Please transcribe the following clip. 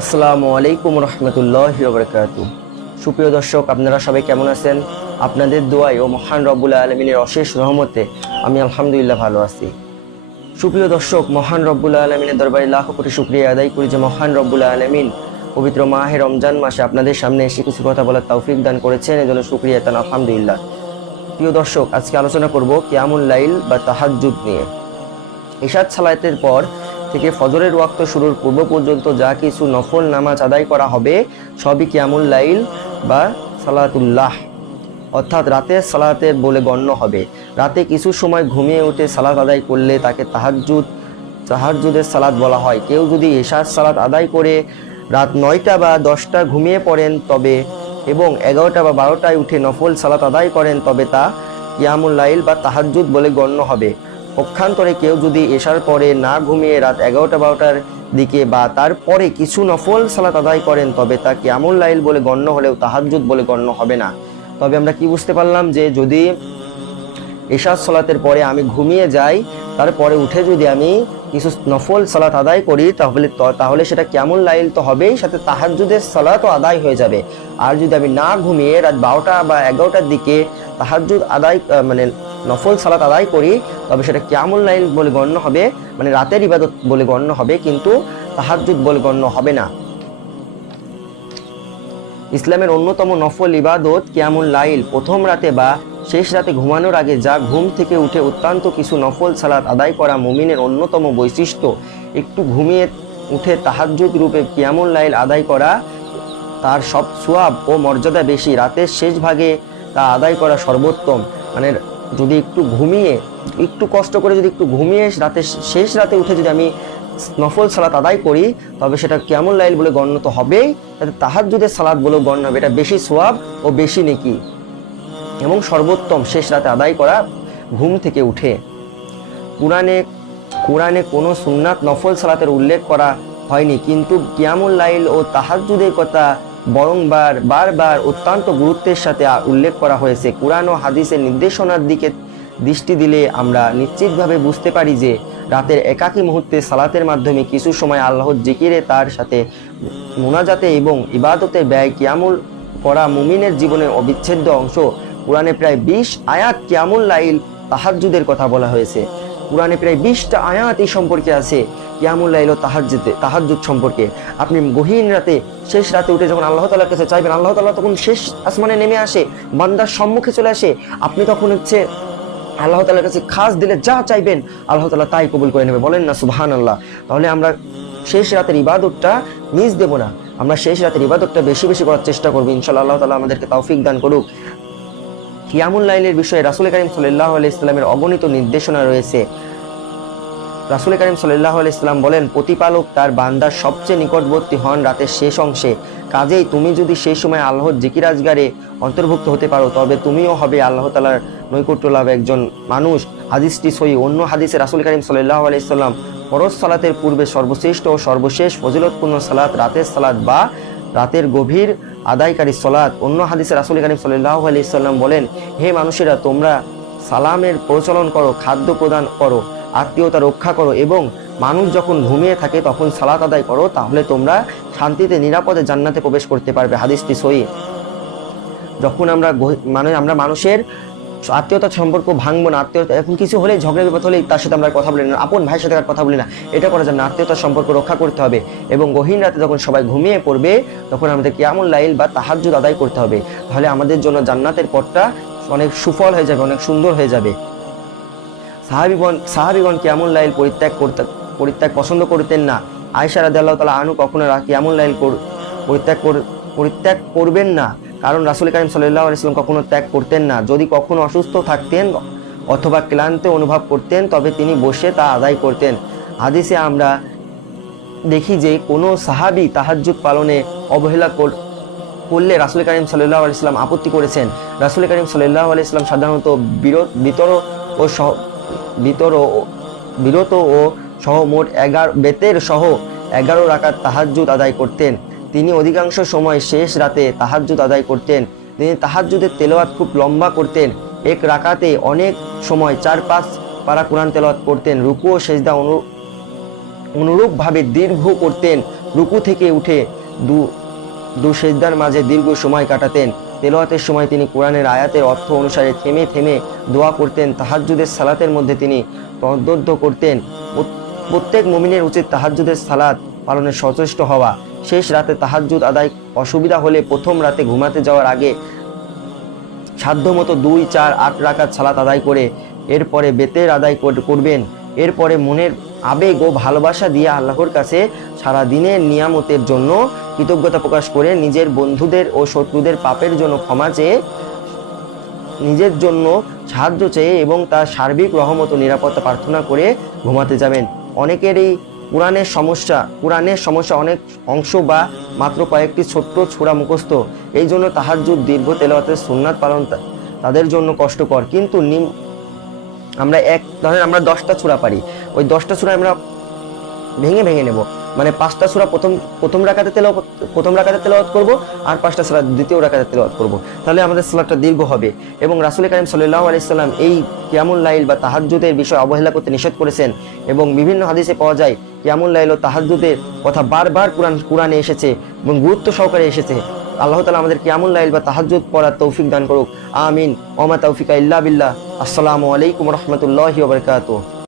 আসসালামু আলাইকুম রহমতুল্লাহি ওয়া বারাকাতুহু। সুপ্রিয় দর্শক, আপনারা সবাই কেমন আছেন? আপনাদের দোয়ায় ও মহান রব্বুল আলমিনের অশেষ রহমতে আমি আলহামদুলিল্লাহ ভালো আছি। সুপ্রিয় দর্শক, মহান রব্বুল আলমিনের দরবারে লাখো কোটি শুকরিয়া আদায় করি যে মহান রব্বুল আলমিন পবিত্র মাহে রমজান মাসে আপনাদের সামনে এসে কিছু কথা বলার তৌফিক দান করেছেন, এজন্য শুকরিয়া তান আলহামদুলিল্লাহ। প্রিয় দর্শক, আজকে আলোচনা করব কিয়ামুল লাইল বা তাহাজ্জুদ নিয়ে। ইশার সালাতের পর থেকে ফজরের ওয়াক্ত শুরুর পূর্ব পর্যন্ত যা কিছু নফল নামাজ আদায় করা হবে সবই কিয়ামুল লাইল বা সালাতুল্লাহ, অর্থাৎ রাতের সালাতের বলে গণ্য হবে। রাতে কিছু সময় ঘুমিয়ে উঠে সালাত আদায় করলে তাকে তাহাজ্জুদের সালাত বলা হয়। কেউ যদি ইশার সালাত আদায় করে রাত 9টা বা 10টা ঘুমিয়ে পড়েন তবে এবং 11টা বা 12টায় উঠে নফল সালাত আদায় করেন তবে তা কিয়ামুল লাইল বা তাহাজ্জুদ বলে গণ্য হবে। পক্ষান্তরে কেউ যদি এশার পরে না ঘুমিয়ে রাত 11টা 12টার দিকে বা তারপরে কিছু নফল সালাত আদায় করেন তবে তা কিয়ামুল লাইল বলে গণ্য হলেও তাহাজ্জুদ বলে গণ্য হবে না। তবে আমরা কি বুঝতে পারলাম যে যদি এশার সালাতের পরে আমি ঘুমিয়ে যাই, তারপরে উঠে যদি আমি কিছু নফল সালাত আদায় করি তাহলে সেটা কিয়ামুল লাইল তো হবেই, সাথে তাহাজ্জুদের সালাতও আদায় হয়ে যাবে। আর যদি আমি না ঘুমিয়ে রাত 12টা বা 11টার দিকে তাহাজ্জুদ আদায় নফল সালাত আদায় করি তবে সেটা কিয়ামুল লাইল বলে গণ্য হবে, রাতের ইবাদত বলে গণ্য হবে, কিন্তু তাহাজ্জুদ বলে গণ্য হবে না। ইসলামের অন্যতম নফল ইবাদত কিয়ামুল লাইল। প্রথম রাতে বা শেষ রাতে ঘুমানোর আগে যা ঘুম থেকে উঠে অত্যন্ত কিছু নফল সালাত আদায় করা মুমিনের অন্যতম বৈশিষ্ট্য। একটু ঘুমিয়ে উঠে তাহাজ্জুদ রূপে কিয়ামুল লাইল আদায় করা তার সব সওয়াব ও মর্যাদা বেশি। রাতের শেষ ভাগে তা আদায় করা সর্বোত্তম। যদি একটু কষ্ট করে যদি একটু ঘুমিয়ে শেষ রাতে উঠে যদি আমি নফল সালাত আদায় করি তবে সেটা কিয়ামুল লাইল বলে গণ্য তো হবেই, তাতে তাহাজ্জুদের সালাত বলেও গণ্য হবে। এটা বেশি সওয়াব ও বেশি নেকি এবং সর্বোত্তম শেষ রাতে আদায় করা ঘুম থেকে উঠে। কোরআনে কোনো সুন্নাত নফল সালাতের উল্লেখ করা হয়নি, কিন্তু কিয়ামুল লাইল ও তাহাজ্জুদের কথা বরং বারবার অত্যন্ত গুরুত্বের সাথে উল্লেখ করা হয়েছে। কোরআন ও হাদিসের নির্দেশনার দিকে দৃষ্টি দিলে আমরা নিশ্চিতভাবে বুঝতে পারি যে রাতের একাকী মুহূর্তে সালাতের মাধ্যমে কিছু সময় আল্লাহর জিকিরে, তার সাথে মুনাজাতে এবং ইবাদতে ব্যয় কিয়ামুল করা মুমিনের জীবনের অবিচ্ছেদ্য অংশ। কোরআনে প্রায় 20 আয়াত কিয়ামুল লাইল তাহাজ্জুদের কথা বলা হয়েছে। কোরআনে প্রায় 20টা আয়াত এই সম্পর্কে আছে, কিয়ামুল লাইল ও তাহাজ্জুদ সম্পর্কে। আপনি গহীন রাতে শেষ রাতে উঠে যখন আল্লাহ তাআলার কাছে চাইবেন, আল্লাহ তাআলা তখন শেষ আসমানে নেমে আসে, বান্দার সম্মুখে চলে আসে। আপনি তখন আল্লাহ তাআলার কাছে খাস দিলে যা চাইবেন আল্লাহ তাআলা তাই কবুল করে নেবে। বলেন না সুবহানাল্লাহ। তাহলে আমরা শেষ রাতের ইবাদতটা মিস দেব না, আমরা শেষ রাতের ইবাদতটা বেশি বেশি করার চেষ্টা করবো ইনশাআল্লাহ। আল্লাহ তাআলা আমাদেরকে তৌফিক দান করুক। কিয়ামুল লাইলের বিষয়ে রাসূল কারীম সাল্লাল্লাহু আলাইহি ওয়াসাল্লামের অগণিত নির্দেশনা রয়েছে। রাসূল কারীম সাল্লাল্লাহু আলাইহি ওয়াসাল্লাম বলেন, প্রতিপালক তার বান্দার সবচেয়ে নিকটবর্তী হন রাতের শেষ অংশে। কাজেই তুমি যদি সেই সময় আল্লাহর জিকির আজগারে অন্তর্ভুক্ত হতে পারো তবে তুমিও হবে আল্লাহ তাআলার নৈকট্য লাভ একজন মানুষ। হাদিসটি সহিহ। অন্য হাদিসে রাসূল কারীম সাল্লাল্লাহু আলাইহি ওয়াসাল্লাম ফরজ সালাতের পূর্বে সর্বশ্রেষ্ঠ ও সর্বশেষ ফজিলতপূর্ণ সালাত রাতের সালাত বা রাতের গভীর আদায়কারী সালাত। অন্য হাদিসে রাসূল কারীম সাল্লাল্লাহু আলাইহি ওয়াসাল্লাম বলেন, হে মানুষেরা, তোমরা সালামের প্রচলন করো, খাদ্য প্রদান করো, আত্মীয়তা রক্ষা করো এবং মানুষ যখন ঘুমিয়ে থাকে তখন সালাত আদায় করো, তাহলে তোমরা শান্তিতে নিরাপদে জান্নাতে প্রবেশ করতে পারবে। হাদিসটি সহিহ। যখন আমরা মানুষের আত্মীয়তার সম্পর্ক ভাঙবো না, আত্মীয়তা এখন কিছু হলে ঝগড়া বিপদ হলে তার সাথে আমরা কথা বলি না, আপন ভাইয়ের সাথে কথা বলি না, এটা করা যাবে না। আত্মীয়তার সম্পর্ক রক্ষা করতে হবে এবং গহীন রাতে যখন সবাই ঘুমিয়ে পড়বে তখন আমাদের কিয়ামুল লাইল বা তাহাজ্জুদ আদায় করতে হবে। তাহলে আমাদের জন্য জান্নাতের পথটা অনেক সুফল হয়ে যাবে, অনেক সুন্দর হয়ে যাবে। সাহাবীগণ কিয়ামুল লাইল পরিত্যাগ পছন্দ করতেন না। আয়েশা রাদিয়াল্লাহু তাআলা আনহু কখনো কিয়ামুল লাইল পরিত্যাগ করবেন না, কারণ রাসূল কারীম সাল্লাল্লাহু আলাইহি ওয়াসাল্লাম কখনো ত্যাগ করতেন না। যদি কখনো অসুস্থ থাকতেন অথবা ক্লান্ত অনুভব করতেন তবে তিনি বসে তা আদায় করতেন। হাদিসে আমরা দেখি যে কোনো সাহাবী তাহাজ্জুদ পালনে অবহেলা করলে রাসূল কারীম সাল্লাল্লাহু আলাইহি ওয়াসাল্লাম আপত্তি করেছেন। রাসূল কারীম সাল্লাল্লাহু আলাইহি ওয়াসাল্লাম সাধারণত বিরত ও সহ মোট 11 রাকাত তাহাজ্জুদ আদায় করতেন। তিনি অধিকাংশ সময় শেষ রাতে তাহাজ্জুদ আদায় করতেন। তিনি তাহাজ্জুদের তেলাওয়াত খুব লম্বা করতেন। এক রাকাতে অনেক সময় 4-5 পারা কোরআন তেলাওয়াত করতেন। রুকু ও সেজদা অনুরূপভাবে দীর্ঘ করতেন। রুকু থেকে উঠে দু সেজদার মাঝে দীর্ঘ সময় কাটাতেন। তেলাওয়াতের সময় তিনি কোরআনের আয়াতের অর্থ অনুসারে থেমে থেমে দোয়া করতেন। তাহাজ্জুদের সালাতের মধ্যে তিনি তদ্দুদ্ধ করতেন। প্রত্যেক মুমিনের উচিত তাহাজ্জুদের সালাত পালনে সচেষ্ট হওয়া। শেষ রাতে তাহাজ্জুদ আদায় অসুবিধা হলে প্রথম রাতে ঘুমাতে যাওয়ার আগে সাধ্যমতো 2, 4, 8 রাকাত সালাত আদায় করে এরপরে বেতের আদায় করবেন। এরপরে মনের আবেগ ও ভালোবাসা দিয়ে আল্লাহর কাছে সারা দিনের নিয়ামতের জন্য কৃতজ্ঞতা প্রকাশ করে নিজের বন্ধুদের ও শত্রুদের পাপের জন্য ক্ষমা চেয়ে, নিজের জন্য সাহায্য চেয়ে এবং তার সার্বিক রহমত ও নিরাপত্তা প্রার্থনা করে ঘুমাতে যাবেন। অনেকেরই কোরআনের সমস্যা অনেক অংশ বা মাত্র কয়েকটি ছোট্ট সূরা মুখস্থ। এই জন্য তাহাজ্জুদ দীর্ঘ তেলাওয়াতের সুন্নাত পালন তাদের জন্য কষ্টকর। কিন্তু আমরা আমরা 10টা সূরা পারি, ওই 10টা সূরা আমরা ভেঙে নেব, মানে 5টা সূরা প্রথম রাকাতে তেলাওয়াত করব আর 5টা সূরা দ্বিতীয় রাকাতে তেলাওয়াত করব। তাহলে আমাদের সালাতটা দীর্ঘ হবে। এবং রাসূল কারীম সাল্লাল্লাহু আলাইহি সাল্লাম এই কিয়ামুল লাইল বা তাহাজ্জুদের বিষয় অবহেলা করতে নিষেধ করেছেন। এবং বিভিন্ন হাদিসে পাওয়া যায় কিয়ামুল লাইল ও তাহাজ্জুদের কথা বারবার কোরআনে এসেছে এবং গুরুত্ব সহকারে এসেছে। আল্লাহ তাআলা আমাদের কিয়ামুল লাইল বা তাহাজ্জুদ পড়ার তৌফিক দান করুক। আমিন। ওয়া মা তাওফিকা ইল্লা বিল্লাহ। আসসালামু আলাইকুম ওয়া রাহমাতুল্লাহি ওয়া বারাকাতুহু।